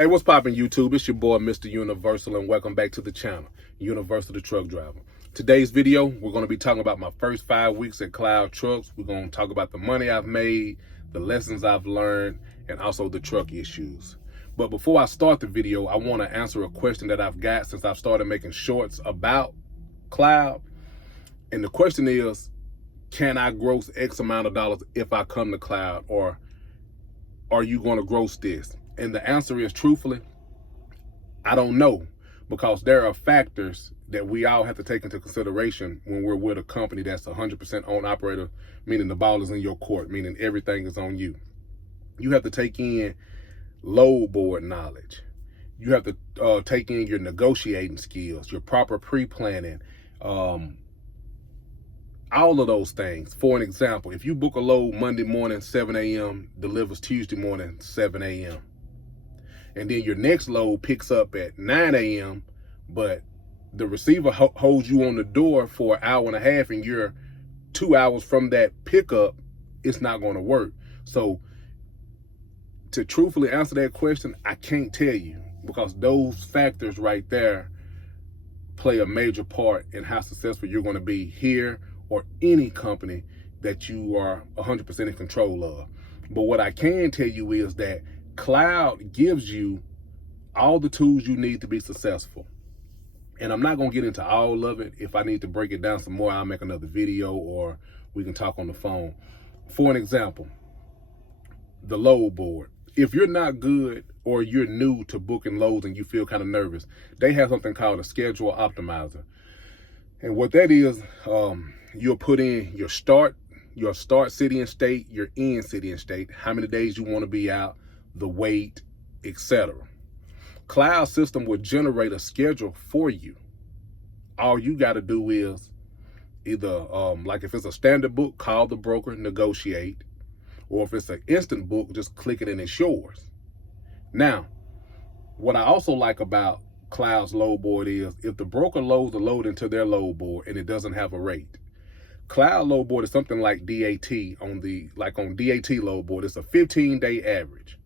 Hey, what's poppin' YouTube? It's your boy, Mr. Universal, and welcome back to the channel, Universal the Truck Driver. Today's video, we're going to be talking about my first 5 weeks at Cloud Trucks. We're going to talk about the money I've made, the lessons I've learned, and also the truck issues. But before I start the video, I want to answer a question that I've got since I've started making shorts about Cloud. And the question is, can I gross X amount of dollars if I come to Cloud, or are you going to gross this? And the answer is, truthfully, I don't know, because there are factors that we all have to take into consideration when we're with a company that's 100% owned operator, meaning the ball is in your court, meaning everything is on you. You have to take in load board knowledge. You have to take in your negotiating skills, your proper pre-planning, all of those things. For an example, if you book a load Monday morning, 7 a.m., delivers Tuesday morning, 7 a.m., and then your next load picks up at 9 a.m., but the receiver holds you on the door for an hour and a half and you're 2 hours from that pickup, it's not going to work. So to truthfully answer that question, I can't tell you, because those factors right there play a major part in how successful you're going to be here or any company that you are 100% in control of. But what I can tell you is that Cloud gives you all the tools you need to be successful. And I'm not going to get into all of it. If I need to break it down some more, I'll make another video or we can talk on the phone. For an example, the load board. If you're not good or you're new to booking loads and you feel kind of nervous, they have something called a schedule optimizer. And what that is, you'll put in your start city and state, your end city and state, how many days you want to be out, the weight, etc. Cloud system will generate a schedule for you. All you got to do is either, like if it's a standard book, call the broker, negotiate. Or if it's an instant book, just click it and it's yours. Now, what I also like about Cloud's load board is if the broker loads a load into their load board and it doesn't have a rate, Cloud load board is something like DAT on DAT load board. It's a 15-day average.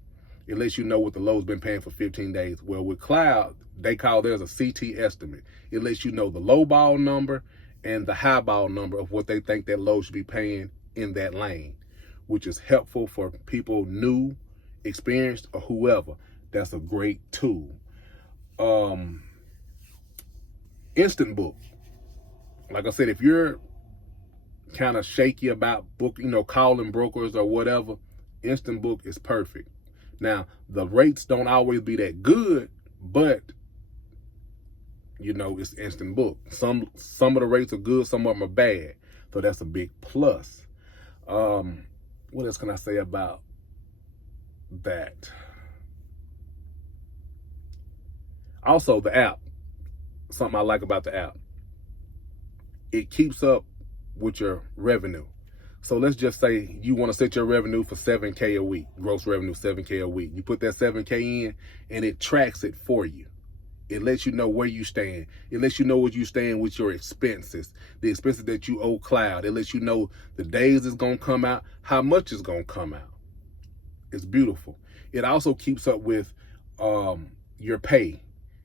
It lets you know what the load's been paying for 15 days. Well, with Cloud, they call theirs a CT estimate. It lets you know the low ball number and the high ball number of what they think that load should be paying in that lane, which is helpful for people new, experienced, or whoever. That's a great tool. Instant book. Like I said, if you're kind of shaky about calling brokers or whatever, instant book is perfect. Now, the rates don't always be that good, but it's instant book. Some of the rates are good, some of them are bad. So that's a big plus. What else can I say about that? Also, the app. Something I like about the app. It keeps up with your revenue. So let's just say you want to set your revenue for 7K a week, gross revenue 7K a week. You put that 7K in and it tracks it for you. It lets you know where you stand. It lets you know what you stand with your expenses, the expenses that you owe Cloud. It lets you know the days it's going to come out, how much it's going to come out. It's beautiful. It also keeps up with your pay,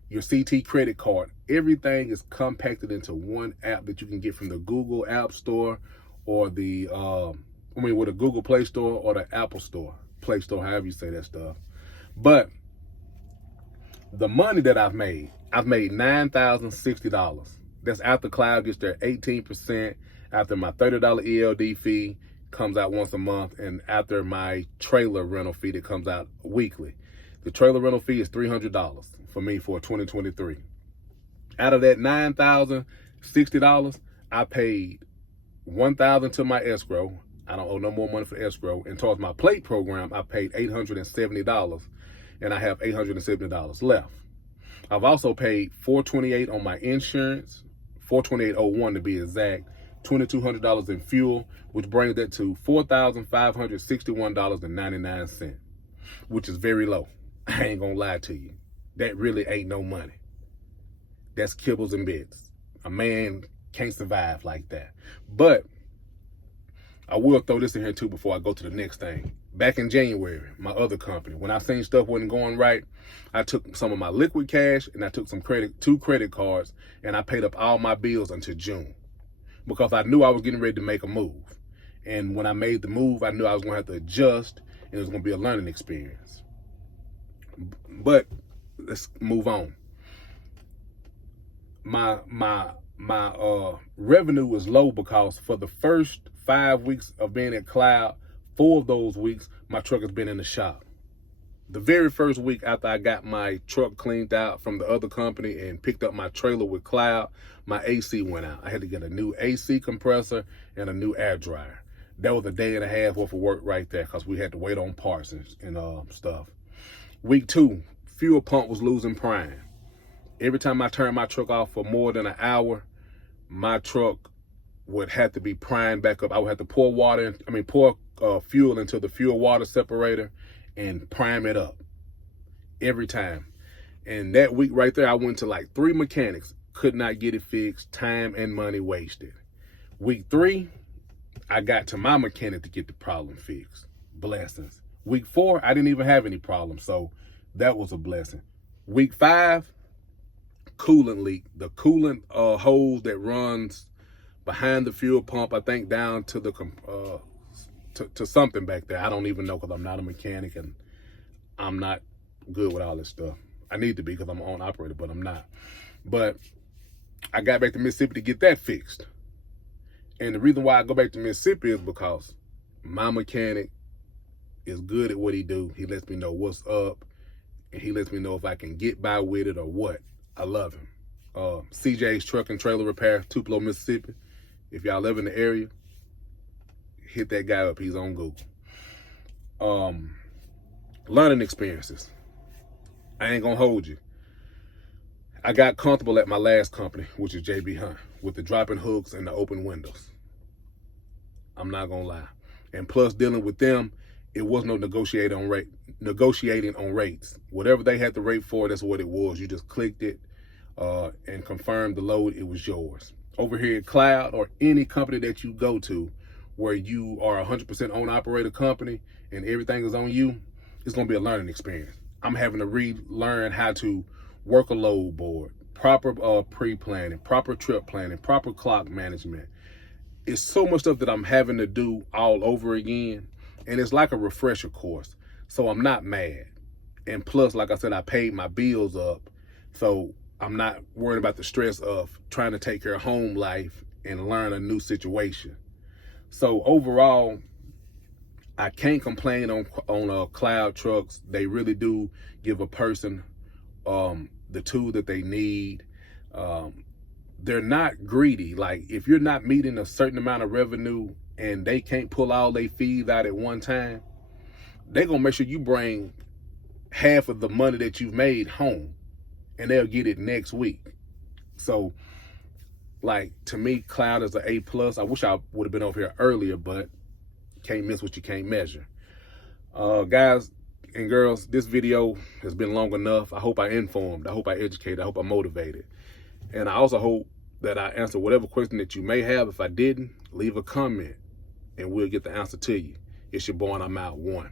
your CT credit card. Everything is compacted into one app that you can get from the Google App Store or the Google Play Store or the Apple Store, Play Store, however you say that stuff. But the money that I've made $9,060. That's after Cloud gets their 18%, after my $30 ELD fee comes out once a month, and after my trailer rental fee that comes out weekly. The trailer rental fee is $300 for me for 2023. Out of that $9,060, I paid $1,000 to my escrow. I don't owe no more money for escrow. And towards my plate program, I paid $870, and I have $870 left. I've also paid $428 on my insurance, $428.01 to be exact, $2,200 in fuel, which brings that to $4,561.99, which is very low. I ain't gonna lie to you. That really ain't no money. That's kibbles and bits. A man can't survive like that. But I will throw this in here too before I go to the next thing. back in January, my other company, when I seen stuff wasn't going right, I took some of my liquid cash and I took some two credit cards, and I paid up all my bills until June because I knew I was getting ready to make a move. And when I made the move, I knew I was going to have to adjust, and it was going to be a learning experience. But let's move on. My revenue was low because for the first 5 weeks of being at Cloud, 4 of those weeks, my truck has been in the shop. The very first week after I got my truck cleaned out from the other company and picked up my trailer with Cloud, my AC went out. I had to get a new AC compressor and a new air dryer. That was a day and a half worth of work right there because we had to wait on parts and stuff. Week 2, fuel pump was losing prime. Every time I turned my truck off for more than an hour, my truck would have to be primed back up. I would have to pour fuel into the fuel water separator and prime it up every time. And that week right there, I went to like 3 mechanics, could not get it fixed, time and money wasted. Week 3, I got to my mechanic to get the problem fixed. Blessings. Week 4, I didn't even have any problems, so that was a blessing. Week 5, coolant leak. The coolant hose that runs behind the fuel pump, I think down to the to something back there. I don't even know because I'm not a mechanic and I'm not good with all this stuff. I need to be because I'm an owner operator, but I'm not. But I got back to Mississippi to get that fixed. And the reason why I go back to Mississippi is because my mechanic is good at what he do. He lets me know what's up, and he lets me know if I can get by with it or what. I love him. CJ's Truck and Trailer Repair, Tupelo, Mississippi. If y'all live in the area, hit that guy up. He's on Google. Learning experiences. I ain't gonna hold you. I got comfortable at my last company, which is JB Hunt, with the dropping hooks and the open windows. I'm not gonna lie. And plus, dealing with them, it was no negotiating on rates. Whatever they had the rate for, that's what it was. You just clicked it and confirmed the load. It was yours. Over here at Cloud or any company that you go to, where you are 100% owner-operator company and everything is on you, it's gonna be a learning experience. I'm having to relearn how to work a load board, proper pre-planning, proper trip planning, proper clock management. It's so much stuff that I'm having to do all over again, and it's like a refresher course. So I'm not mad. And plus, like I said, I paid my bills up, so I'm not worried about the stress of trying to take care of home life and learn a new situation. So overall, I can't complain on Cloud trucks. They really do give a person the tool that they need. They're not greedy. Like, if you're not meeting a certain amount of revenue and they can't pull all their fees out at one time, they're gonna make sure you bring half of the money that you've made home, and they'll get it next week. So, like, to me, Cloud is an A+. I wish I would have been over here earlier, but can't miss what you can't measure. Guys and girls, this video has been long enough. I hope I informed, I hope I educated, I hope I motivated. And I also hope that I answered whatever question that you may have. If I didn't, leave a comment and we'll get the answer to you. It's your boy, and I'm out. 1.